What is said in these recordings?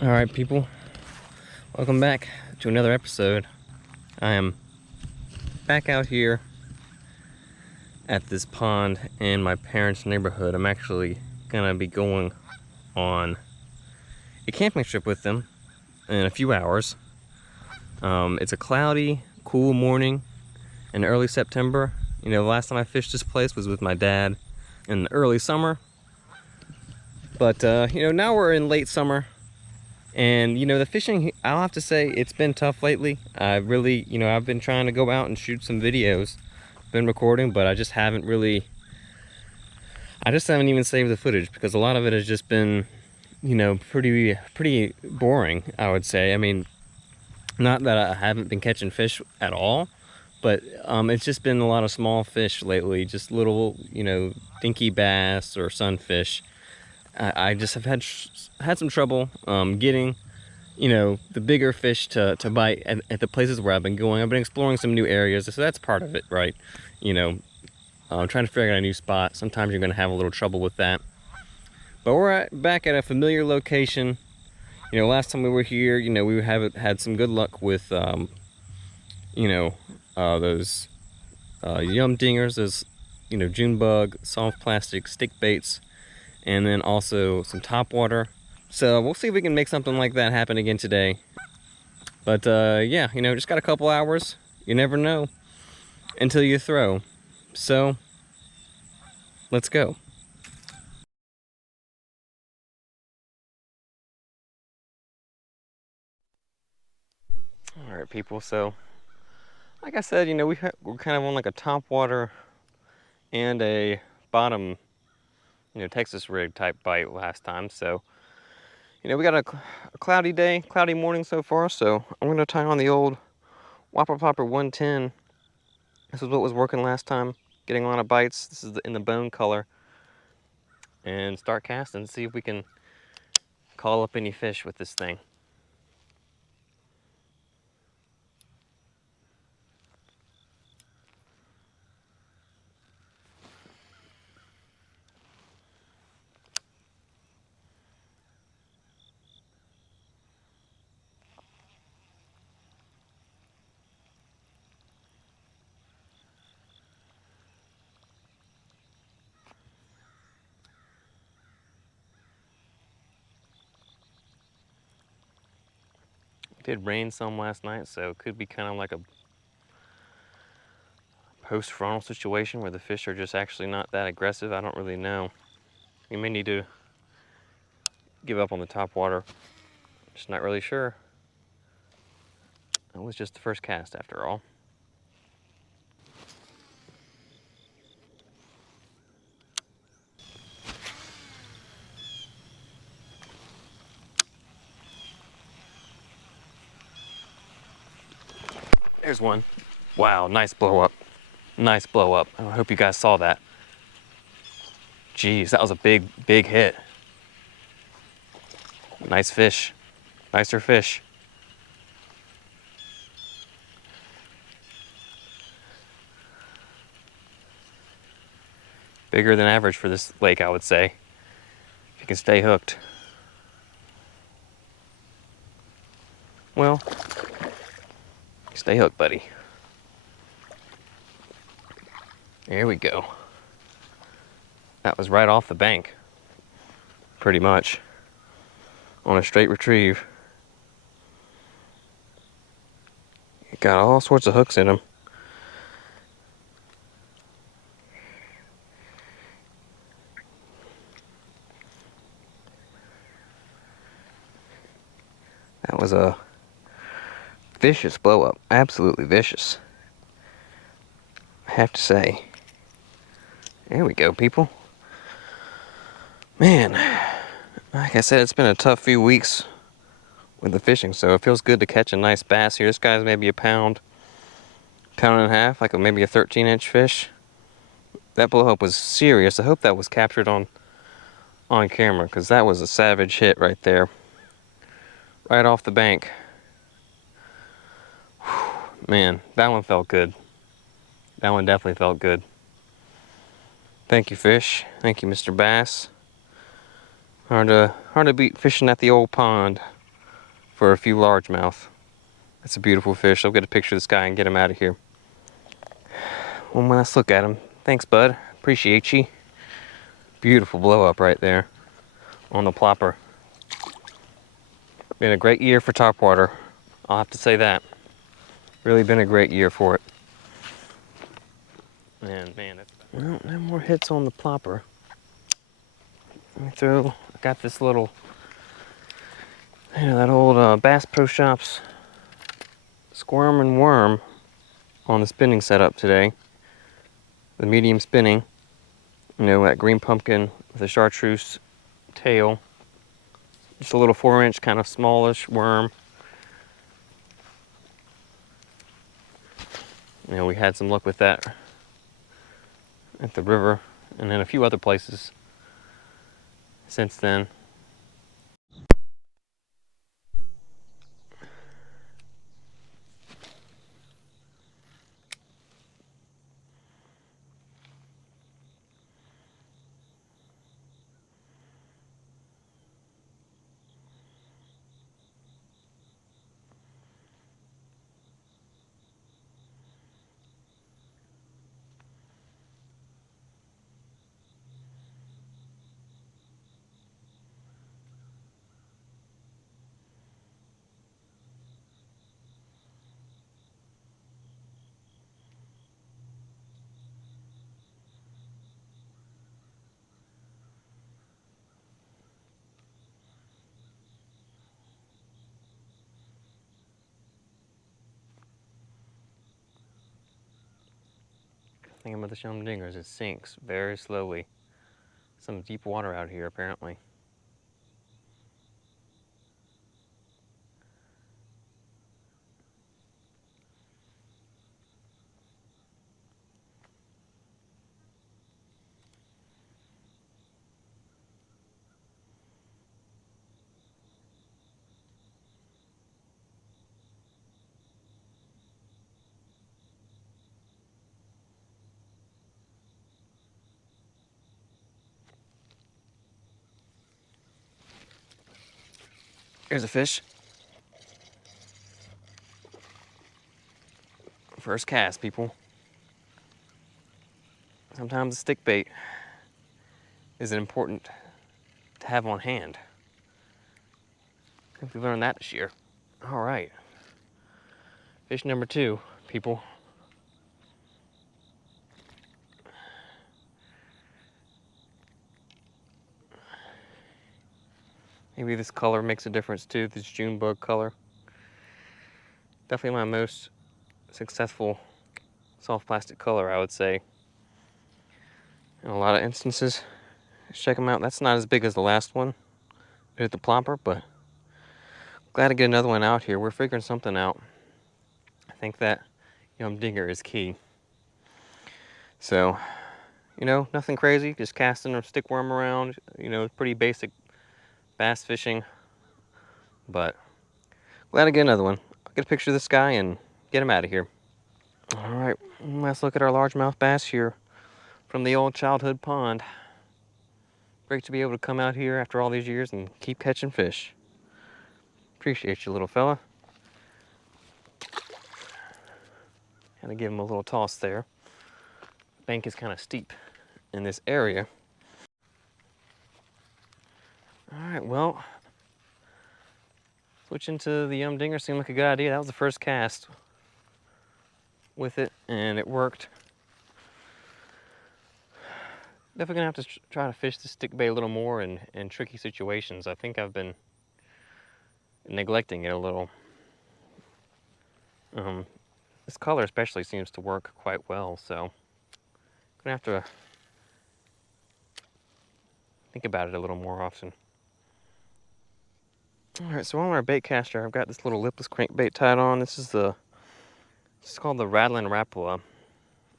All right, people, welcome back to another episode. I am back out here at this pond in my parents' neighborhood. I'm actually gonna be going on a camping trip with them in a few hours. It's a cloudy, cool morning in early September. You know, the last time I fished this place was with my dad in the early summer. But, you know, now we're in late summer. And, you know, the fishing, I'll have to say, it's been tough lately. I really, you know, I've been trying to go out and shoot some videos. Been recording, but I just haven't even saved the footage because a lot of it has just been, you know, pretty boring, I would say. I mean, not that I haven't been catching fish at all, but it's just been a lot of small fish lately, just little, you know, dinky bass or sunfish. I just have had some trouble getting, you know, the bigger fish to bite at the places where I've been going. I've been exploring some new areas, so that's part of it, right? You know, trying to figure out a new spot. Sometimes you're going to have a little trouble with that. But we're back at a familiar location. You know, last time we were here, you know, we had some good luck with, you know, those yum dingers, those, you know, June bug, soft plastic stick baits, and then also some topwater. So we'll see if we can make something like that happen again today. But yeah, you know, just got a couple hours. You never know until you throw. So let's go. All right, people. So like I said, you know, we're kind of on like a topwater and a bottom, you know, Texas rig type bite last time. So, you know, we got a cloudy day, cloudy morning so far. So I'm gonna tie on the old Whopper Popper 110. This is what was working last time, getting a lot of bites. This is in the bone color. And start casting, see if we can call up any fish with this thing. It did rain some last night, so it could be kind of like a post-frontal situation where the fish are just actually not that aggressive. I don't really know. You may need to give up on the top water. Just not really sure. It was just the first cast after all. There's one. Wow, nice blow up. Nice blow up. I hope you guys saw that. Jeez, that was a big hit. Nice fish. Nicer fish. Bigger than average for this lake, I would say. If you can stay hooked. Well, stay hooked, buddy. There we go. That was right off the bank. Pretty much. On a straight retrieve. It got all sorts of hooks in them. That was a vicious blow up. Absolutely vicious. I have to say. There we go, people. Man, like I said, it's been a tough few weeks with the fishing, so it feels good to catch a nice bass here. This guy's maybe a pound and a half, like maybe a 13-inch fish. That blow up was serious. I hope that was captured on camera, because that was a savage hit right there. Right off the bank. Whew, man, that one felt good. That one definitely felt good. Thank you, fish. Thank you, Mr. Bass. Hard to beat fishing at the old pond. for a few largemouth. That's a beautiful fish. I'll get a picture of this guy and get him out of here. One last look at him. Thanks, bud. Appreciate you. Beautiful blow up right there on the plopper. Been a great year for topwater. I'll have to say that. Really been a great year for it. And man, that's about... Well, no more hits on the plopper. Let me throw, I got this little, that old Bass Pro Shops Squirm and Worm on the spinning setup today. The medium spinning. That green pumpkin with a chartreuse tail. Just a little 4-inch, kind of smallish worm. We had some luck with that at the river and then a few other places since then. The thing about the Shum Dingers, it sinks very slowly. Some deep water out here apparently. Here's a fish. First cast, people. Sometimes a stick bait is important to have on hand. I think we learned that this year. All right. Fish number 2, people. Maybe this color makes a difference too, this June bug color. Definitely my most successful soft plastic color, I would say. In a lot of instances. Let's check them out. That's not as big as the last one at the plopper, but glad to get another one out here. We're figuring something out. I think that dinger is key. So, nothing crazy, just casting a stick worm around, pretty basic bass fishing, but glad to get another one. I'll get a picture of this guy and get him out of here. All right, let's look at our largemouth bass here from the old childhood pond. Great to be able to come out here after all these years and keep catching fish. Appreciate you, little fella. Had to give him a little toss there. The bank is kind of steep in this area. All right, well, switching to the dinger seemed like a good idea. That was the first cast with it, and it worked. Definitely gonna have to try to fish the stick bait a little more in tricky situations. I think I've been neglecting it a little. This color especially seems to work quite well, so I'm gonna have to think about it a little more often. All right, so on our bait caster, I've got this little lipless crankbait tied on. This is called the Rattling Rapala.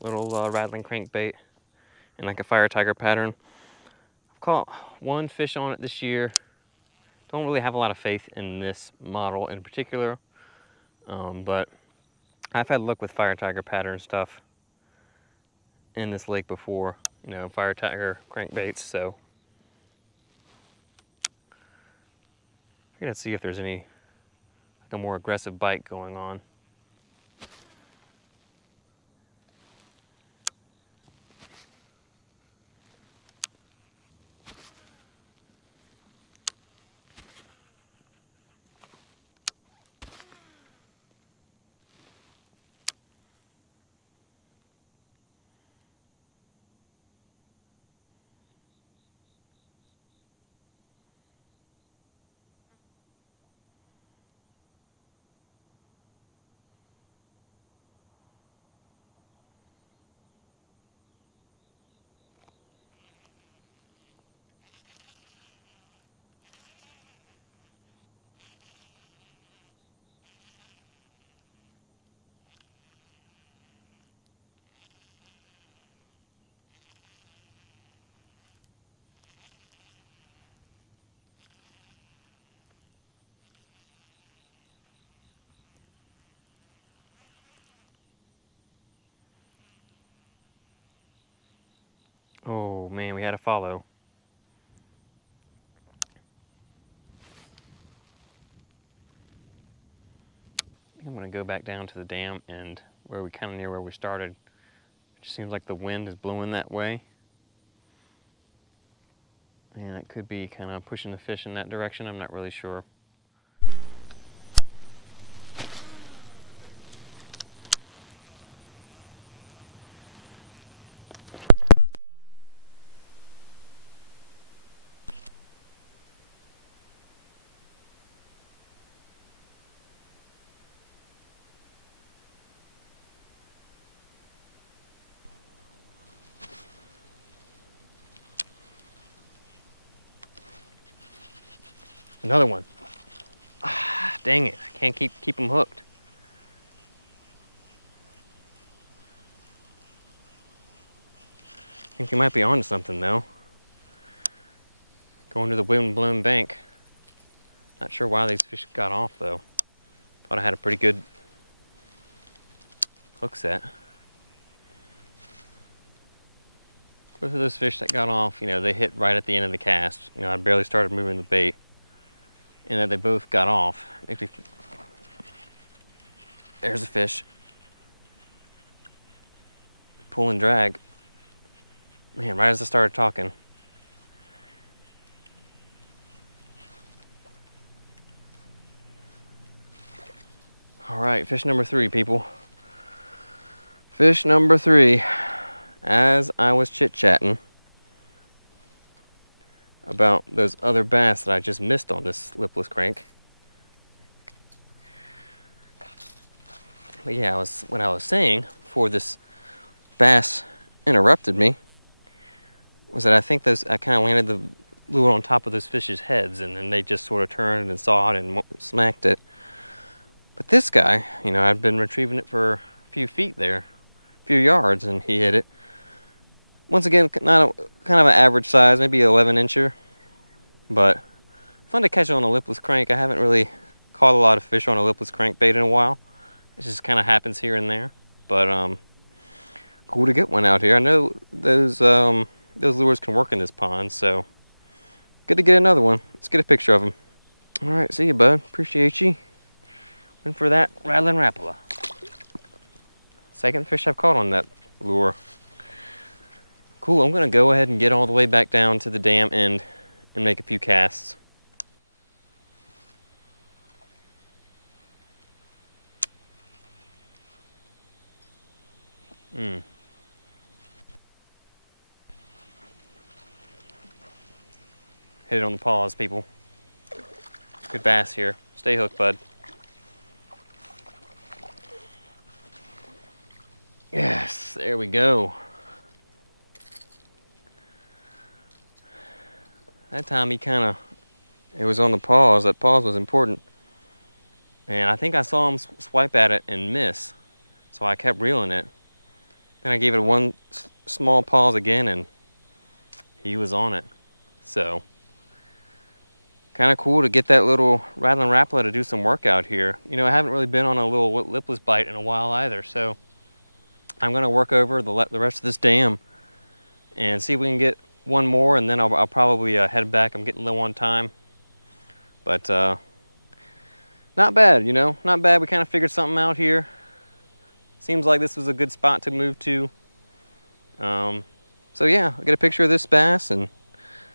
Little rattling crankbait in like a fire tiger pattern. I've caught one fish on it this year. Don't really have a lot of faith in this model in particular, but I've had luck with fire tiger pattern stuff in this lake before, fire tiger crankbaits, so I'm gonna see if there's any like a more aggressive bite going on. Oh man, we had a follow. I'm gonna go back down to the dam and where we kind of near where we started. It just seems like the wind is blowing that way. And it could be kind of pushing the fish in that direction, I'm not really sure. Another one. Ah, dang it, I can't keep them hooked. I think you might be onto something though. Going to the wind-blown bank. Not sure why these fish got off though. Thought I had a pretty good hook set. Both of those fish that got off, you know, they hit right at the end of the cast. You know, I barely started moving the bait. And that they both got off. There's a fish. Pull and drag. Man, right as I started talking. All right, fish number 3, people. Fish number 3. As I was chit-chatting about those other bass that I just missed on this lipless crank. But yeah, what I was saying before this bass interrupted me was that I think I kind of landed the lure on top of those fish's heads, and then they just sort of turned and saw it and smacked it. But this guy, you know, I'd been retrieving it for a few feet there, a few yards, and he hit it. Once again, kind of an average size, maybe 11-incher, but fun to catch on a lipless crank. I haven't really caught a lot of fish on a lipless crankbait in a while. It just kind of happens here and there, but cool to get one out here. I know those lures can work in this pond, so good to get another one. Let's get a picture of him. All right, see you, bud. Appreciate you. Went for that rattling rapala. Second fish I've caught on that lure. Cool, I'm gonna go ahead and get all the way back down to the dam end and make a few casts. Hit it on the paws, people. Good bass here. Stay hooked, bud. Yes, there we go. That time it was on the paws. That pause was important. And I think I saw him swipe at it and miss. So I kept reeling it. Then I gave it one small pause again and he was on it. So, kind of cool to get that little rattling rapala to do some work out here. You know, I haven't really been on a little lipless bite in a while either. So, I'm gonna work over the rest of this dam and see if we can get one more, and then I'll probably head back. I'm getting low on time, but not bad, you know, not bad. We kind of figured something out here. Seems like this was a good spot to move to. So yeah, I'll get a picture of this bass and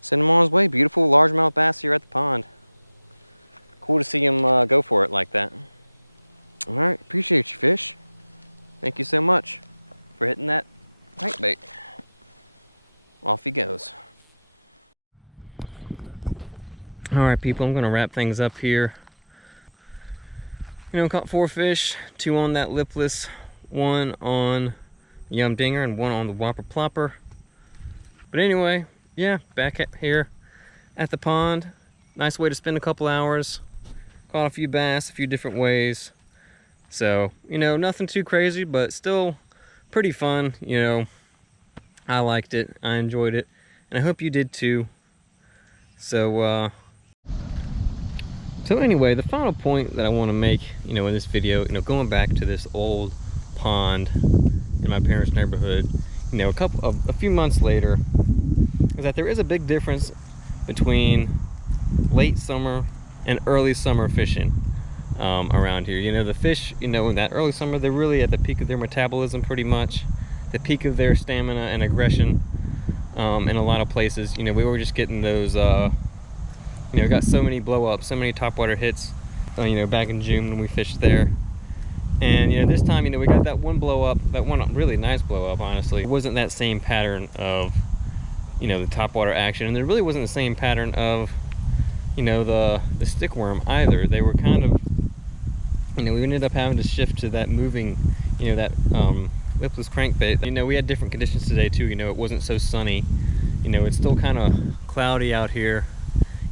send him on his way. Beautiful largemouth bass here at the pond. Cool to see him go for it like that. All right, appreciate you, fish. Thank you so much for hitting that crankbait. Off he goes. All right, people, I'm gonna wrap things up here. You know, caught 4 fish, 2 on that lipless, 1 on Yum Dinger, and 1 on the Whopper Plopper. But anyway, yeah, back here at the pond. Nice way to spend a couple hours. Caught a few bass, a few different ways. So, you know, nothing too crazy, but still pretty fun. You know, I liked it, I enjoyed it, and I hope you did too. So anyway, the final point that I want to make, you know, in this video, you know, going back to this old pond in my parents' neighborhood, you know, a few months later, is that there is a big difference between late summer and early summer fishing around here. You know, the fish, you know, in that early summer, they're really at the peak of their metabolism, pretty much the peak of their stamina and aggression. In a lot of places, you know, we were just getting those you know, got so many blow ups, so many topwater hits, you know, back in June when we fished there. And, you know, this time, you know, we got that one blow up, that one really nice blow up, honestly. It wasn't that same pattern of, you know, the topwater action. And there really wasn't the same pattern of, you know, the stickworm either. They were kind of, you know, we ended up having to shift to that moving, you know, that lipless crankbait. You know, we had different conditions today too. You know, it wasn't so sunny. You know, it's still kind of cloudy out here.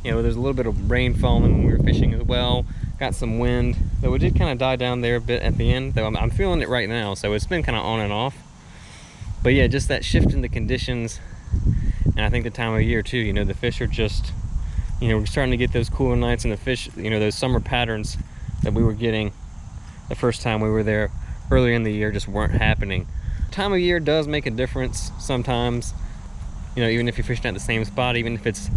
You know, there's a little bit of rain falling when we were fishing as well. Got some wind, though it did kind of die down there a bit at the end, though I'm feeling it right now, so it's been kind of on and off. But yeah, just that shift in the conditions, and I think the time of year too. You know, the fish are just, you know, we're starting to get those cooler nights, and the fish, you know, those summer patterns that we were getting the first time we were there earlier in the year just weren't happening. Time of year does make a difference sometimes. You know, even if you're fishing at the same spot, even if it's,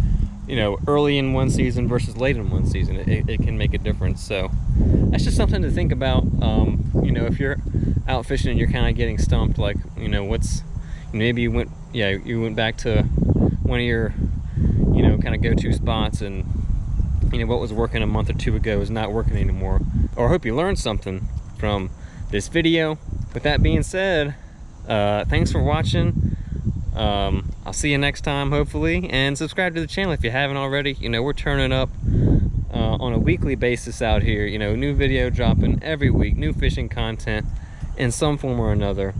you know, early in one season versus late in one season, it can make a difference. So that's just something to think about. You know, if you're out fishing and you're kind of getting stumped, like, you know, maybe you went back to one of your, you know, kind of go-to spots, and, you know, what was working a month or 2 ago is not working anymore. Or I hope you learned something from this video. With that being said, thanks for watching. I'll see you next time, hopefully, and subscribe to the channel if you haven't already. You know, we're turning up on a weekly basis out here. You know, new video dropping every week, new fishing content in some form or another.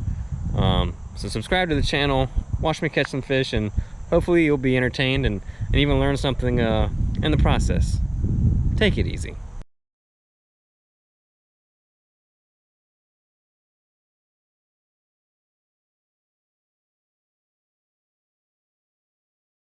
So subscribe to the channel, watch me catch some fish, and hopefully you'll be entertained and even learn something in the process. Take it easy.